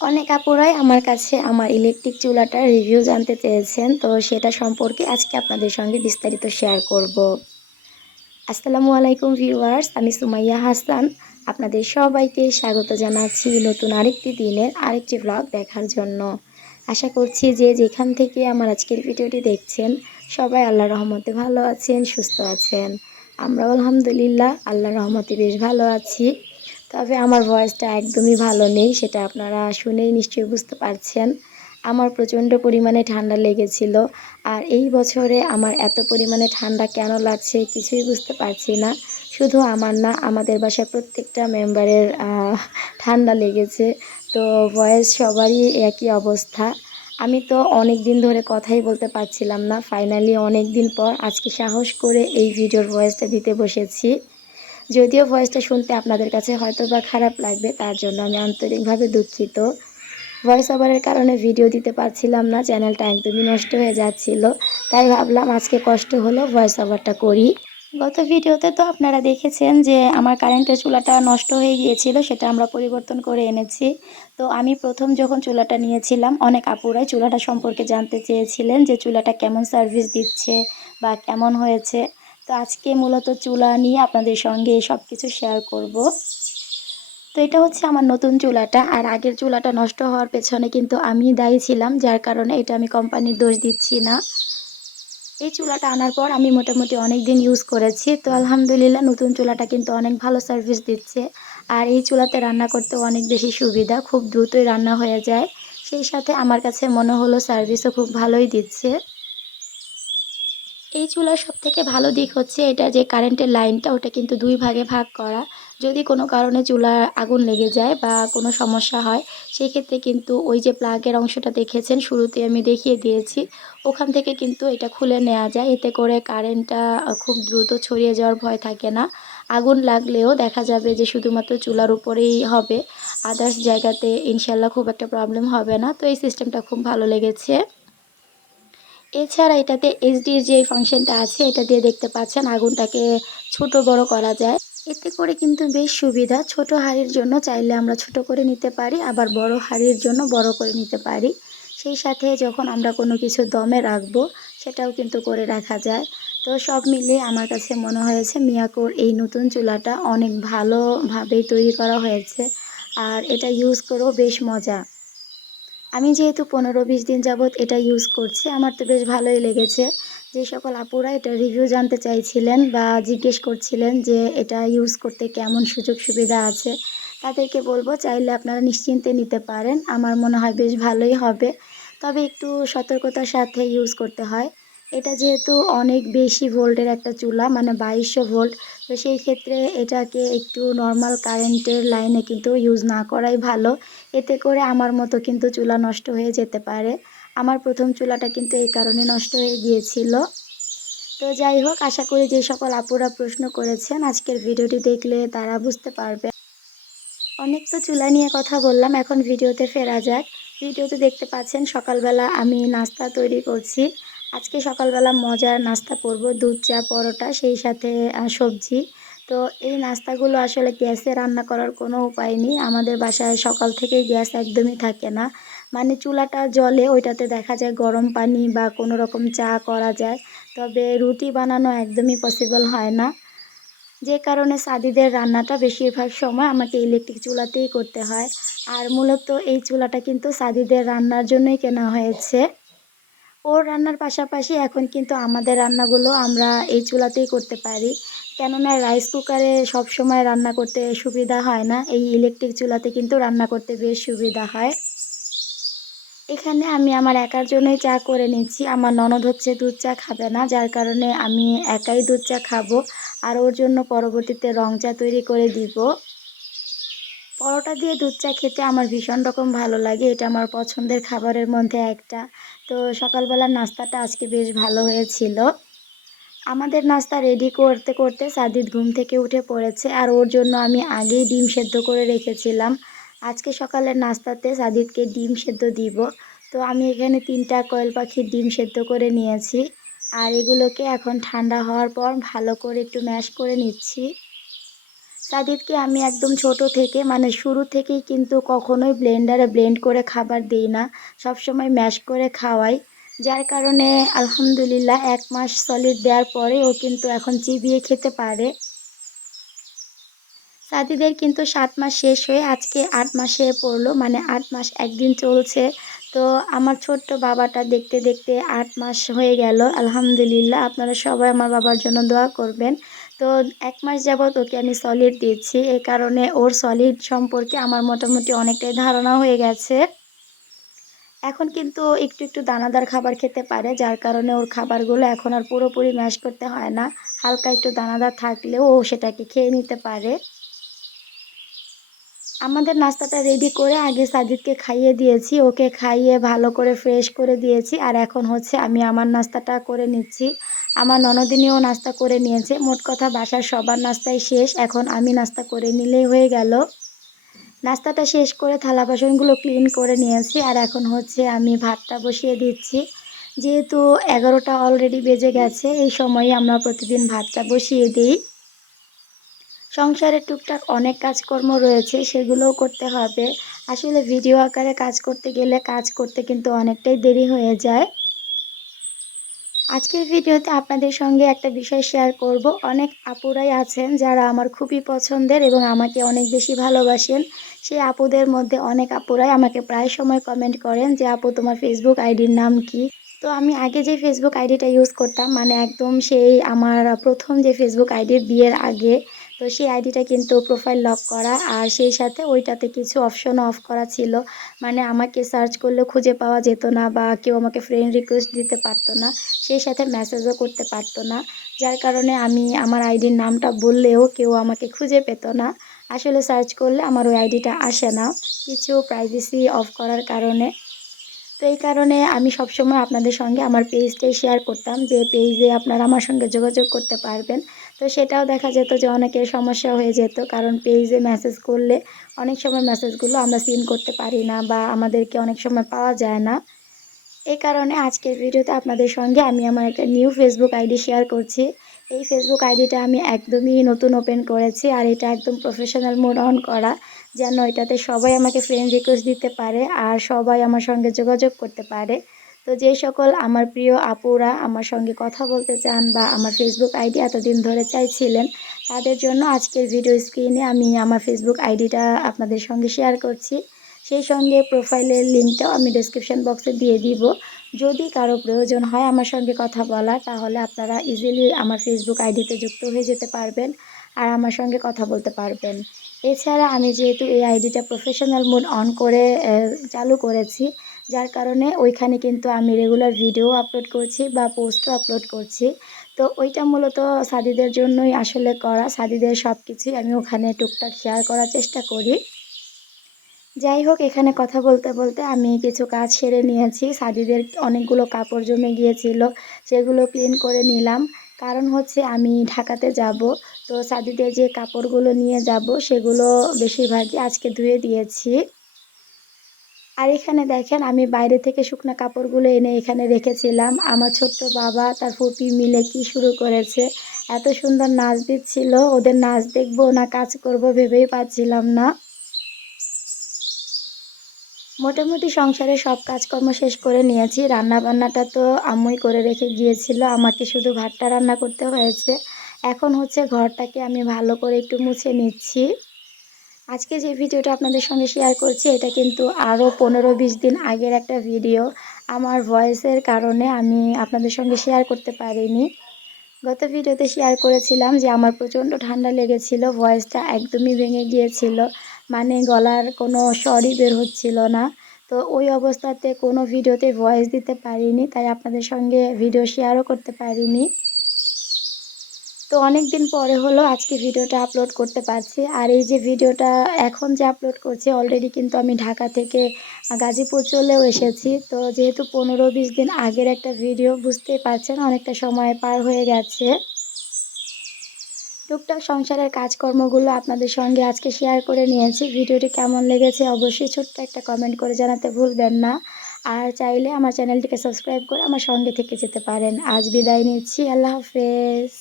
অনেক আপুরাই আমার কাছে আমার ইলেকট্রিক চুলাটার রিভিউ জানতে চেয়েছেন, তো সেটা সম্পর্কে আজকে আপনাদের সঙ্গে বিস্তারিত শেয়ার করব। আসসালামু আলাইকুম ভিউয়ার্স আমি সুমাইয়া হাসান। আপনাদের সবাইকে স্বাগত জানাচ্ছি নতুন আরেকটি দিনের আরেকটি ব্লগ দেখার জন্য। আশা করছি যে যেখান থেকে আমার আজকের ভিডিওটি দেখছেন, সবাই আল্লাহ রহমতে ভালো আছেন, সুস্থ আছেন। আমরাও আলহামদুলিল্লাহ আল্লাহ রহমতে বেশ ভালো আছি। তবে আমার ভয়েসটা একদমই ভালো নেই, সেটা আপনারা শুনেই নিশ্চয়ই বুঝতে পারছেন। আমার প্রচণ্ড পরিমাণে ঠান্ডা লেগেছিল, আর এই বছরে আমার এত পরিমাণে ঠান্ডা কেন লাগছে কিছুই বুঝতে পারছি না। শুধু আমার না, আমাদের বাসায় প্রত্যেকটা মেম্বারের ঠান্ডা লেগেছে, তো ভয়েস সবারই একই অবস্থা। আমি তো অনেক দিন ধরে কথাই বলতে পারছিলাম না ফাইনালি অনেক দিন পর আজকে সাহস করে এই ভিডিওর ভয়েসটা দিতে বসেছি। যদিও ভয়েসটা শুনতে আপনাদের কাছে হয়তো বা খারাপ লাগবে, তার জন্য আমি আন্তরিকভাবে দুঃখিত। ভয়েস ওভারের কারণে ভিডিও দিতে পারছিলাম না চ্যানেলটা একদমই নষ্ট হয়ে যাচ্ছিল। তাই ভাবলাম আজকে কষ্ট হলো ভয়েস ওভারটা করি। গত ভিডিওতে তো আপনারা দেখেছেন যে আমার কারেন্টের চুলাটা নষ্ট হয়ে গিয়েছিল, সেটা আমরা পরিবর্তন করে এনেছি। তো আমি প্রথম যখন চুলাটা নিয়েছিলাম, অনেক আপুরাই চুলাটা সম্পর্কে জানতে চেয়েছিলেন যে চুলাটা কেমন সার্ভিস দিচ্ছে বা কেমন হয়েছে। তো আজকে মূলত চুলা নিয়ে আপনাদের সঙ্গে সব কিছু শেয়ার করব। তো এটা হচ্ছে আমার নতুন চুলাটা, আর আগের চুলাটা নষ্ট হওয়ার পেছনে কিন্তু আমি দায়ী ছিলাম, যার কারণে এটা আমি কোম্পানির দোষ দিচ্ছি না। এই চুলাটা আনার পর আমি মোটামুটি অনেক দিন ইউজ করেছি, তো আলহামদুলিল্লাহ নতুন চুলাটা কিন্তু অনেক ভালো সার্ভিস দিচ্ছে। আর এই চুলাতে রান্না করতে অনেক বেশি সুবিধা, খুব দ্রুতই রান্না হয়ে যায়। সেই সাথে আমার কাছে মনে হলো সার্ভিসও খুব ভালোই দিচ্ছে। এই চুলার সবথেকে ভালো দিক হচ্ছে এটা যে কারেন্টের লাইনটা ওটা কিন্তু দুই ভাগে ভাগ করা। যদি কোনো কারণে চুলার আগুন লেগে যায় বা কোনো সমস্যা হয় সেই ক্ষেত্রে কিন্তু ওই যে প্লাগের অংশটা দেখেছেন শুরুতে আমি দেখিয়ে দিয়েছি। ওখান থেকে কিন্তু এটা খুলে নেওয়া যায়। এতে করে কারেন্টটা খুব দ্রুত ছড়িয়ে যাওয়ার ভয় থাকে না। আগুন লাগলেও দেখা যাবে যে শুধুমাত্র চুলার উপরেই হবে। আদার্স জায়গাতে ইনশাল্লাহ খুব একটা প্রবলেম হবে না। তো এই সিস্টেমটা খুব ভালো লেগেছে। এছাড়া এটাতে এইচডির যে ফাংশনটা আছে, এটা দিয়ে দেখতে পাচ্ছেন আগুনটাকে ছোট বড় করা যায়। এতে করে কিন্তু বেশ সুবিধা, ছোট হাড়ির জন্য চাইলে আমরা ছোট করে নিতে পারি, আবার বড় হাড়ির জন্য বড় করে নিতে পারি। সেই সাথে যখন আমরা কোনো কিছু দমে রাখব, সেটাও কিন্তু করে রাখা যায়। তো সব মিলিয়ে আমার কাছে মনে হয়েছে মিয়াকোর এই নতুন চুলাটা অনেক ভালোভাবেই তৈরি করা হয়েছে। আর এটা ইউজ করেও বেশ মজা। আমি যেহেতু পনেরো বিশ দিন যাবৎ এটা ইউজ করছি, আমার তো বেশ ভালোই লেগেছে। যে সকল আপুরা এটা রিভিউ জানতে চাইছিলেন বা জিজ্ঞেস করছিলেন যে এটা ইউজ করতে কেমন সুযোগ সুবিধা আছে, তাদেরকে বলব চাইলে আপনারা নিশ্চিন্তে নিতে পারেন, আমার মনে হয় বেশ ভালোই হবে। তবে একটু সতর্কতার সাথে ইউজ করতে হয়। এটা যেহেতু অনেক বেশি ভোল্টের একটা চুলা মানে বাইশশো ভোল্ট, তো সেই ক্ষেত্রে এটাকে একটু নর্মাল কারেন্টের লাইনে কিন্তু ইউজ না করাই ভালো। এতে করে আমার মতো কিন্তু চুলা নষ্ট হয়ে যেতে পারে। আমার প্রথম চুলাটা কিন্তু এই কারণে নষ্ট হয়ে গিয়েছিল। তো যাই হোক, আশা করি যে সকল আপুরা প্রশ্ন করেছেন, আজকের ভিডিওটি দেখলে তারা বুঝতে পারবে। অনেক তো চুলা নিয়ে কথা বললাম, এখন ভিডিওতে ফেরা যাক। ভিডিওতে দেখতে পাচ্ছেন সকালবেলা আমি নাস্তা তৈরি করছি। আজকে সকালবেলা মজার নাস্তা করব, দুধ, চা, পরোটা, সেই সাথে সবজি। তো এই নাস্তাগুলো আসলে গ্যাসে রান্না করার কোনো উপায় নেই। আমাদের বাসায় সকাল থেকেই গ্যাস একদমই থাকে না। মানে চুলাটা জলে ওইটাতে দেখা যায় গরম পানি বা কোনো রকম চা করা যায়। তবে রুটি বানানো একদমই পসিবল হয় না। যে কারণে সাদিদের রান্নাটা বেশিরভাগ সময় আমাকে ইলেকট্রিক চুলাতেই করতে হয়। আর মূলত এই চুলাটা কিন্তু সাদিদের রান্নার জন্যই কেনা হয়েছে। ওর রান্নার পাশাপাশি এখন কিন্তু আমাদের রান্নাগুলো আমরা এই চুলাতেই করতে পারি। কেননা রাইস কুকারে সব সময় রান্না করতে সুবিধা হয় না। এই ইলেকট্রিক চুলাতে কিন্তু রান্না করতে বেশ সুবিধা হয়। এখানে আমি আমার একার জন্যই চা করে নিচ্ছি। আমার ননদ হচ্ছে দুধ চা খাবে না, যার কারণে আমি একাই দুধ চা খাব আর ওর জন্য পরবর্তীতে রং চা তৈরি করে দিব। পরোটা দিয়ে দুধ চা খেতে আমার ভীষণ রকম ভালো লাগে। এটা আমার পছন্দের খাবারের মধ্যে একটা। তো সকালবেলার নাস্তাটা আজকে বেশ ভালো হয়েছিল। আমাদের নাস্তা রেডি করতে করতে সাদিদ ঘুম থেকে উঠে পড়েছে আর ওর জন্য আমি আগেই ডিম সেদ্ধ করে রেখেছিলাম। আজকে সকালের নাস্তাতে সাদিদকে ডিম সেদ্ধ দিব। তো আমি এখানে তিনটা কয়েল পাখির ডিম সেদ্ধ করে নিয়েছি। আর এগুলোকে এখন ঠান্ডা হওয়ার পর ভালো করে একটু ম্যাশ করে নিচ্ছি। সাদিদকে আমি একদম ছোট থেকে মানে শুরু থেকেই কিন্তু কখনোই ব্লেন্ডারে ব্লেন্ড করে খাবার দিই না। সবসময় ম্যাশ করে খাওয়াই। যার কারণে আলহামদুলিল্লাহ এক মাস সলিড দেওয়ার পরে ও কিন্তু এখন চিবিয়ে খেতে পারে। সাদিদের কিন্তু সাত মাস শেষ হয়ে আজকে আট মাসে পড়ল মানে আট মাস একদিন চলছে। তো আমার ছোট্ট বাবাটা দেখতে দেখতে আট মাস হয়ে গেল। আলহামদুলিল্লাহ, আপনারা সবাই আমার বাবার জন্য দোয়া করবেন। তো এক মাস যাবৎ ওকে আমি সলিড দিচ্ছি। এ কারণে ওর সলিড সম্পর্কে আমার মোটামুটি অনেকটাই ধারণা হয়ে গেছে। এখন কিন্তু একটু একটু দানাদার খাবার খেতে পারে, যার কারণে ওর খাবারগুলো এখন আর পুরোপুরি ম্যাশ করতে হয় না। হালকা একটু দানাদার থাকলেও ও সেটাকে খেয়ে নিতে পারে। আমাদের নাস্তাটা রেডি করে আগে সাজিদকে খাইয়ে দিয়েছি। ওকে খাইয়ে ভালো করে ফ্রেশ করে দিয়েছি। আর এখন হচ্ছে আমি আমার নাস্তাটা করে নিচ্ছি। আমার ননদিনীও নাস্তা করে নিয়েছে। মোট কথা বাসার সবার নাস্তাই শেষ। এখন আমি নাস্তা করে নিলেই হয়ে গেল। নাস্তাটা শেষ করে থালা বাসনগুলো ক্লিন করে নিয়েছি। আর এখন হচ্ছে আমি ভাতটা বসিয়ে দিচ্ছি। যেহেতু এগারোটা অলরেডি বেজে গেছে, এই সময়ে আমরা প্রতিদিন ভাতটা বসিয়ে দিই। সংসারে টুকটাক অনেক কাজকর্ম রয়েছে, সেগুলোও করতে হবে। আসলে ভিডিও আকারে কাজ করতে গেলে কাজ করতে কিন্তু অনেকটাই দেরি হয়ে যায়। আজকের ভিডিওতে আপনাদের সঙ্গে একটা বিষয় শেয়ার করব। অনেক আপুরাই আছেন যারা আমার খুবই পছন্দের এবং আমাকে অনেক বেশি ভালোবাসেন। সেই আপুদের মধ্যে অনেক আপুরাই আমাকে প্রায় সময় কমেন্ট করেন যে, আপু, তোমার ফেসবুক আইডির নাম কি? তো আমি আগে যে ফেসবুক আইডিটা ইউজ করতাম মানে একদম সেই আমার প্রথম যে ফেসবুক আইডির বিয়ের আগে তো সেই আইডিটা কিন্তু প্রোফাইল লক করা আর সেই সাথে ওইটাতে কিছু অপশন অফ করা ছিল। মানে আমাকে সার্চ করলে খুঁজে পাওয়া যেত না বা কেউ আমাকে ফ্রেন্ড রিকোয়েস্ট দিতে পারতো না, সেই সাথে মেসেজও করতে পারতো না। যার কারণে আমি আমার আইডির নামটা বললেও কেউ আমাকে খুঁজে পেত না। আসলে সার্চ করলে আমার ওই আইডিটা আসে না, কিছু প্রাইভেসি অফ করার কারণে। তো এই কারণে আমি সবসময় আপনাদের সঙ্গে আমার পেজটাই শেয়ার করতাম, যে পেজে আপনারা আমার সঙ্গে যোগাযোগ করতে পারবেন। তো সেটাও দেখা যেত যে অনেকের সমস্যা হয়ে যেত। কারণ পেজে মেসেজ করলে অনেক সময় মেসেজগুলো আমরা সিন করতে পারি না বা আমাদেরকে অনেক সময় পাওয়া যায় না। এই কারণে আজকের ভিডিওতে আপনাদের সঙ্গে আমি আমার একটা নিউ ফেসবুক আইডি শেয়ার করছি। এই ফেসবুক আইডিটা আমি একদমই নতুন ওপেন করেছি আর এটা একদম প্রফেশনাল মোড অন করা, যেন এটাতে সবাই আমাকে ফ্রেন্ড রিকোয়েস্ট দিতে পারে আর সবাই আমার সঙ্গে যোগাযোগ করতে পারে। তো যে সকল আমার প্রিয় আপুরা আমার সঙ্গে কথা বলতে চান বা আমার ফেসবুক আইডি এতদিন ধরে চাইছিলেন, তাদের জন্য আজকের ভিডিও স্ক্রিনে আমি আমার ফেসবুক আইডিটা আপনাদের সঙ্গে শেয়ার করছি। সেই সঙ্গে প্রোফাইলের লিঙ্কটাও আমি ডিসক্রিপশান বক্সে দিয়ে দিব। যদি কারও প্রয়োজন হয় আমার সঙ্গে কথা বলা তাহলে আপনারা ইজিলি আমার ফেসবুক আইডিতে যুক্ত হয়ে যেতে পারবেন আর আমার সঙ্গে কথা বলতে পারবেন। এছাড়া আমি যেহেতু এই আইডিটা প্রফেশনাল মোড অন করে চালু করেছি যার কারণে ওইখানে কিন্তু আমি রেগুলার ভিডিও আপলোড করছি বা পোস্টও আপলোড করছি। তো ওইটা মূলত সাদিদের জন্যই আসলে করা। সাদিদের সব কিছুই আমি ওখানে টুকটাক শেয়ার করার চেষ্টা করি। যাই হোক, এখানে কথা বলতে বলতে আমি কিছু কাজ সেরে নিয়েছি। সাদিদের অনেকগুলো কাপড় জমে গিয়েছিল, সেগুলো ক্লিন করে নিলাম। কারণ হচ্ছে আমি ঢাকাতে যাব, তো সাদিদের যে কাপড়গুলো নিয়ে যাব, সেগুলো বেশিরভাগই আজকে ধুয়ে দিয়েছি। আর এখানে দেখেন, আমি বাইরে থেকে শুকনো কাপড়গুলো এনে এখানে রেখেছিলাম। আমার ছোট্ট বাবা তার ফুপি মিলে কি শুরু করেছে। এত সুন্দর নাচ দিচ্ছিল, ওদের নাচ দেখব না কাজ করব ভেবেই পাচ্ছিলাম না। মোটামুটি সংসারে সব কাজকর্ম শেষ করে নিয়েছি। রান্না বান্নাটা তো আম্মুই করে রেখে গিয়েছিল, আমাকে শুধু ভাতটা রান্না করতে হয়েছে। এখন হচ্ছে ঘরটাকে আমি ভালো করে একটু মুছে নিচ্ছি। আজকে যে ভিডিওটা আপনাদের সঙ্গে শেয়ার করছি, এটা কিন্তু আরও পনেরো বিশ দিন আগের একটা ভিডিও আমার ভয়েসের কারণে আমি আপনাদের সঙ্গে শেয়ার করতে পারিনি। গত ভিডিওতে শেয়ার করেছিলাম যে আমার প্রচণ্ড ঠান্ডা লেগেছিল ভয়েসটা একদমই ভেঙে গিয়েছিল মানে গলার কোনো স্বরই বের হচ্ছিল না। তো ওই অবস্থাতে কোনো ভিডিওতে ভয়েস দিতে পারিনি, তাই আপনাদের সঙ্গে ভিডিও শেয়ারও করতে পারিনি। তো অনেক দিন পরে হলো আজকে ভিডিওটা আপলোড করতে পারছি। আর এই যে ভিডিওটা এখন যে আপলোড করছি অলরেডি কিন্তু আমি ঢাকা থেকে গাজীপুর চলেও এসেছি। তো যেহেতু পনেরো বিশ দিন আগের একটা ভিডিও, বুঝতেই পারছেন অনেকটা সময় পার হয়ে গেছে। টুকটাক সংসারের কাজকর্মগুলো আপনাদের সঙ্গে আজকে শেয়ার করে নিয়েছি। ভিডিওটি কেমন লেগেছে অবশ্যই ছোট্ট একটা কমেন্ট করে জানাতে ভুলবেন না। আর চাইলে আমার চ্যানেলটিকে সাবস্ক্রাইব করে আমার সঙ্গে থেকে যেতে পারেন। আজ বিদায় নিচ্ছি, আল্লাহ হাফেজ।